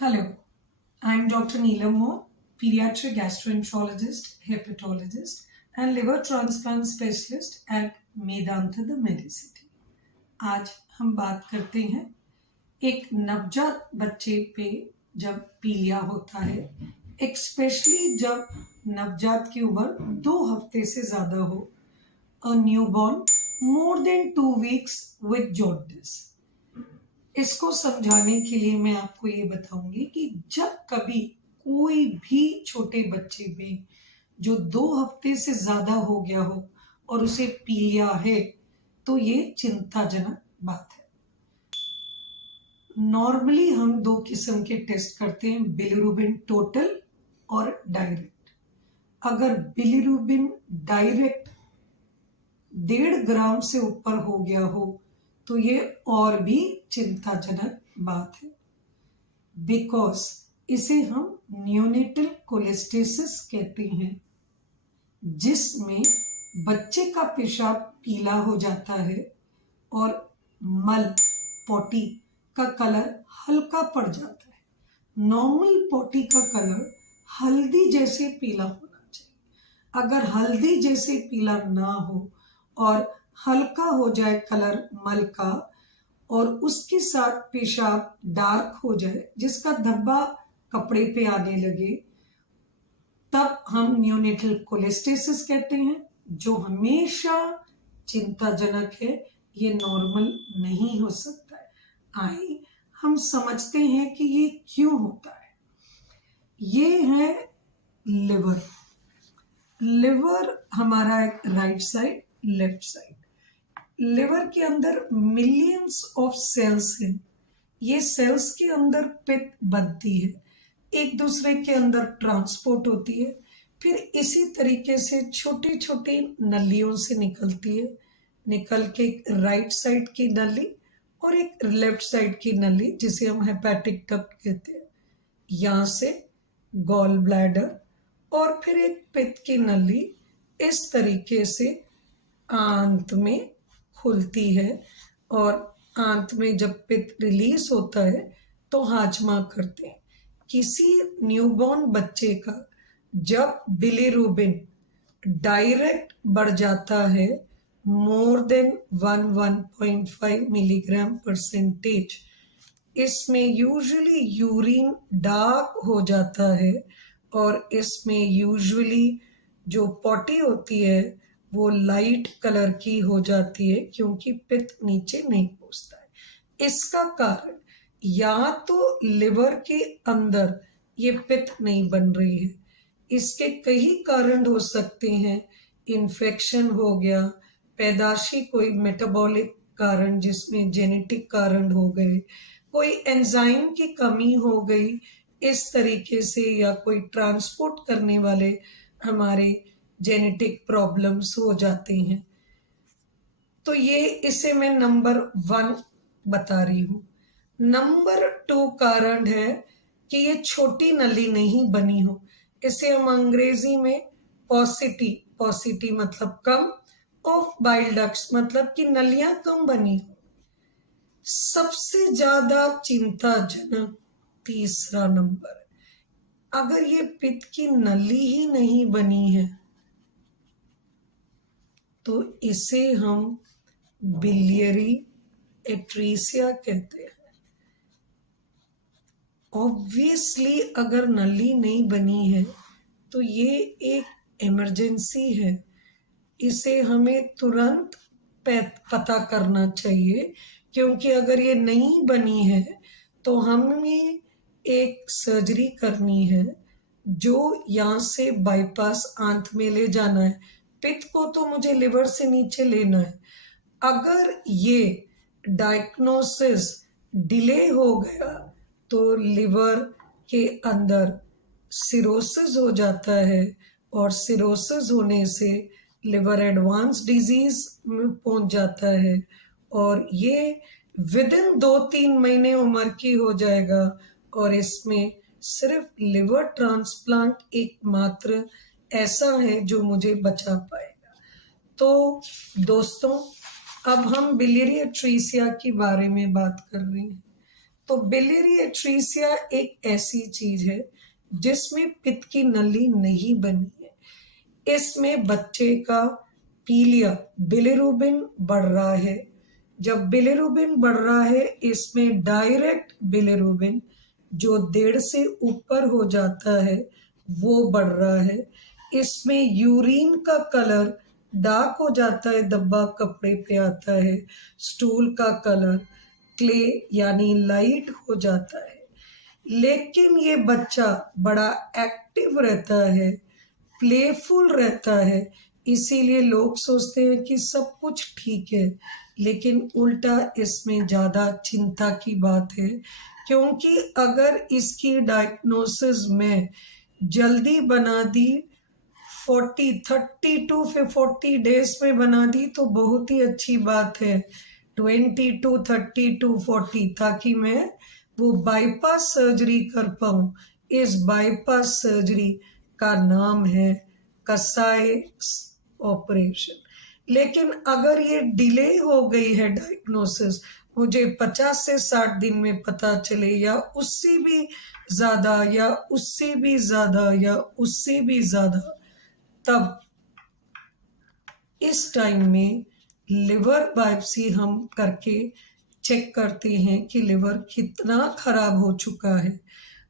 Hello, I'm Dr. Neelam Moore, pediatric gastroenterologist, hepatologist, and liver transplant specialist at Medanta the Medicity. आज हम बात करते हैं एक नवजात बच्चे पे जब पीलिया होता है, एक्सपेशली जब नवजात की उम्र 2 हफ्ते से ज़्यादा हो, a newborn more than 2 weeks with jaundice. इसको समझाने के लिए मैं आपको ये बताऊंगी कि जब कभी कोई भी छोटे बच्चे में जो 2 हफ्ते से ज्यादा हो गया हो और उसे पीलिया है तो ये चिंताजनक बात है। नॉर्मली हम 2 किस्म के टेस्ट करते हैं, बिलिरुबिन टोटल और डायरेक्ट। अगर बिलिरुबिन डायरेक्ट 1.5 ग्राम से ऊपर हो गया हो तो ये और भी चिंताजनक बात है, बिकॉज इसे हम नियोनेटल कोलेस्टेसिस कहते हैं, जिसमें बच्चे का पेशाब पीला हो जाता है और मल पॉटी का कलर हल्का पड़ जाता है। नॉर्मल पॉटी का कलर हल्दी जैसे पीला होना चाहिए। अगर हल्दी जैसे पीला ना हो और हल्का हो जाए कलर मल का और उसके साथ पेशाब डार्क हो जाए जिसका धब्बा कपड़े पे आने लगे, तब हम नियोनेटल कोलेस्टेसिस कहते हैं, जो हमेशा चिंताजनक है। ये नॉर्मल नहीं हो सकता है। आइए हम समझते हैं कि ये क्यों होता है। ये है लिवर। लिवर हमारा एक right side, left side. Liver के अंदर मिलियंस ऑफ सेल्स हैं। ये सेल्स के अंदर पित्त बनती है, एक दूसरे के अंदर ट्रांसपोर्ट होती है, फिर इसी तरीके से छोटी छोटी नलियों से निकलती है। निकल के एक राइट साइड की नली और एक लेफ्ट साइड की नली, जिसे हम हेपेटिक डक्ट कहते हैं, यहाँ से गॉल ब्लैडर और फिर एक पित्त की नली इस तरीके से आंत में खुलती है। और आंत में जब पित्त रिलीज होता है तो हाजमा करते हैं। किसी न्यूबॉर्न बच्चे का जब बिलिरुबिन डायरेक्ट बढ़ जाता है मोर देन 1.5 मिलीग्राम परसेंटेज, इसमें यूजुअली यूरिन डार्क हो जाता है और इसमें यूजुअली जो पॉटी होती है वो लाइट कलर की हो जाती है, क्योंकि पित्त नीचे नहीं पहुंचता है। इसका कारण या तो लिवर के अंदर ये पित्त नहीं बन रही है, इसके कई कारण हो सकते हैं। इन्फेक्शन हो गया, पैदाशी कोई मेटाबॉलिक कारण जिसमें जेनेटिक कारण हो गए, कोई एंजाइम की कमी हो गई इस तरीके से, या कोई ट्रांसपोर्ट करने वाले हमारे जेनेटिक प्रॉब्लम्स हो जाते हैं। तो ये इसे मैं नंबर 1 बता रही हूँ। नंबर 2 कारण है कि ये छोटी नली नहीं बनी हो। इसे हम अंग्रेजी में पॉसिटी मतलब कम, ऑफ बाइल डक्ट्स मतलब कि नलियां कम बनी हो। सबसे ज्यादा चिंताजनक तीसरा नंबर, अगर ये पित्त की नली ही नहीं बनी है तो इसे हम बिलियरी एट्रीसिया कहते हैं। ऑब्वियसली अगर नली नहीं बनी है तो ये एक इमरजेंसी है, इसे हमें तुरंत पता करना चाहिए, क्योंकि अगर ये नहीं बनी है तो हमें एक सर्जरी करनी है, जो यहाँ से बाईपास आंत में ले जाना है। पित्त को तो मुझे लिवर से नीचे लेना है। अगर ये डायग्नोसिस डिले हो गया तो लिवर के अंदर सिरोसिस हो जाता है, और सिरोसिस होने से लिवर एडवांस डिजीज में पहुंच जाता है, और ये विदिन 2-3 महीने उम्र की हो जाएगा। और इसमें सिर्फ लिवर ट्रांसप्लांट एकमात्र ऐसा है जो मुझे बचा पाएगा। तो दोस्तों, अब हम बिलियरी एट्रीसिया के बारे में बात कर रहे हैं। तो बिलियरी एट्रीसिया एक ऐसी चीज है जिसमें पित्त की नली नहीं बनी है। इसमें बच्चे का पीलिया बिलिरुबिन बढ़ रहा है। जब बिलिरुबिन बढ़ रहा है, इसमें डायरेक्ट बिलिरुबिन जो 1.5 से ऊपर हो जाता है वो बढ़ रहा है। इसमें यूरिन का कलर डार्क हो जाता है, धब्बा कपड़े पे आता है। स्टूल का कलर क्ले यानी लाइट हो जाता है। लेकिन ये बच्चा बड़ा एक्टिव रहता है, प्लेफुल रहता है, इसीलिए लोग सोचते हैं कि सब कुछ ठीक है। लेकिन उल्टा इसमें ज़्यादा चिंता की बात है, क्योंकि अगर इसकी डायग्नोसिस में जल्दी बना दी, 30 टू 40 डेज में बना दी तो बहुत ही अच्छी बात है। 20 टू 30 टू 40, ताकि मैं वो बाईपास सर्जरी कर पाऊँ। इस बाईपास सर्जरी का नाम है कसाई ऑपरेशन। लेकिन अगर ये डिले हो गई है डायग्नोसिस, मुझे 50 से 60 दिन में पता चले या उससे भी ज़्यादा या उससे भी ज़्यादा या उससे भी ज़्यादा, तब इस टाइम में लिवर बायोप्सी हम करके चेक करते हैं कि लिवर कितना खराब हो चुका है।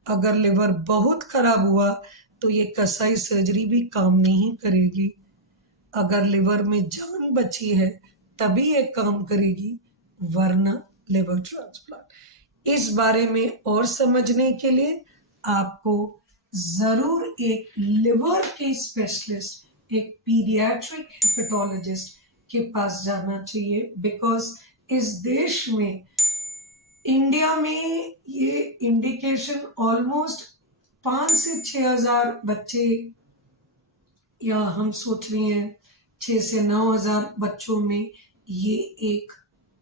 अगर लिवर बहुत खराब हुआ तो ये कसाई सर्जरी भी काम नहीं करेगी। अगर लिवर में जान बची है तभी ये काम करेगी, वरना लिवर ट्रांसप्लांट। इस बारे में और समझने के लिए आपको जरूर एक लिवर के स्पेशलिस्ट, एक पीडियाट्रिक हेपेटोलॉजिस्ट के पास जाना चाहिए। बिकॉज इस देश में, इंडिया में, ये इंडिकेशन ऑलमोस्ट 5 से 6 हजार बच्चे, या हम सोच रहे हैं 6 से 9 हजार बच्चों में ये एक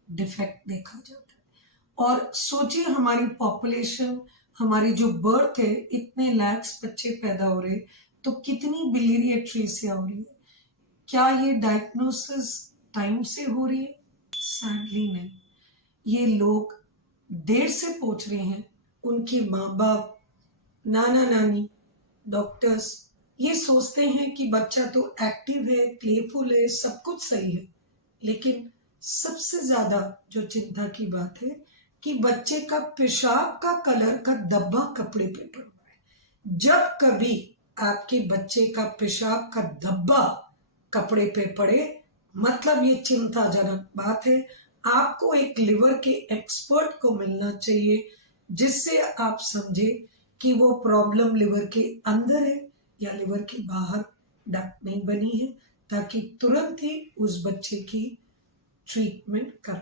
डिफेक्ट देखा जाता है। और सोचिए हमारी पॉपुलेशन, हमारी जो बर्थ है, इतने लैक्स बच्चे पैदा हो रहे, तो कितनी बिलियरी एट्रीसिया हो रही है। क्या ये डायग्नोसिस टाइम से हो रही है? सैडली नहीं। ये लोग देर से पहुंच रहे हैं। उनके माँ बाप, नाना नानी, डॉक्टर्स ये सोचते हैं कि बच्चा तो एक्टिव है, प्लेफुल है, सब कुछ सही है। लेकिन सबसे ज्यादा जो चिंता की बात है कि बच्चे का पेशाब का कलर का धब्बा कपड़े पे पड़ रहा है। जब कभी आपके बच्चे का पेशाब का धब्बा कपड़े पे पड़े, मतलब ये चिंताजनक बात है। आपको एक लिवर के एक्सपर्ट को मिलना चाहिए, जिससे आप समझे कि वो प्रॉब्लम लिवर के अंदर है या लिवर के बाहर डक्ट नहीं बनी है, ताकि तुरंत ही उस बच्चे की ट्रीटमेंट कर